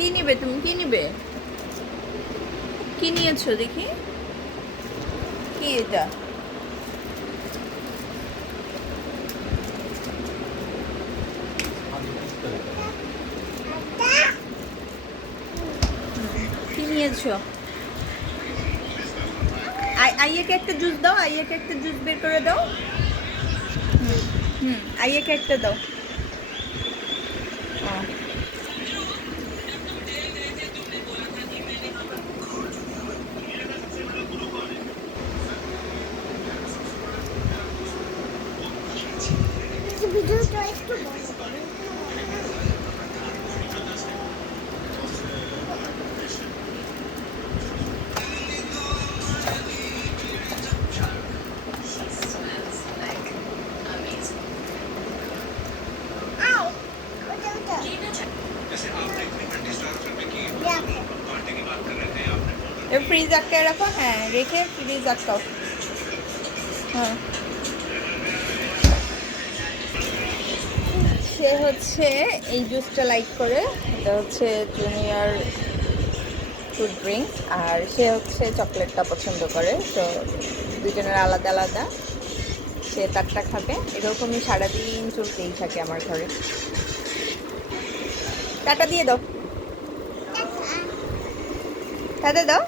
কি নিবে তুমি? কি নিবে? কি নিয়েছো দেখি? কি এটা? কি নিয়েছো? আইয়াকে একটা জুস দাও, আইয়াকে একটা জুস বের করে দাও। হুম হুম, আইয়াকে একটা দাও। ও, ভিডিওটা একটু বন্ধ করো। আয়, ওটা ওটা। ফ্রিজ আটকায় রাখো, হ্যাঁ রেখে ফ্রিজ আটকাও। হ্যাঁ, সে হচ্ছে এই জুসটা লাইক করে, এটা হচ্ছে জুনিয়র ফ্রুট ড্রিঙ্ক, আর সে হচ্ছে চকলেটটা পছন্দ করে। তো দুজনের আলাদা আলাদা, সে তারটা খাবে। এরকমই সারাদিন চলতেই থাকে আমার ঘরে। টাটা দিয়ে দাও, টাটা দাও।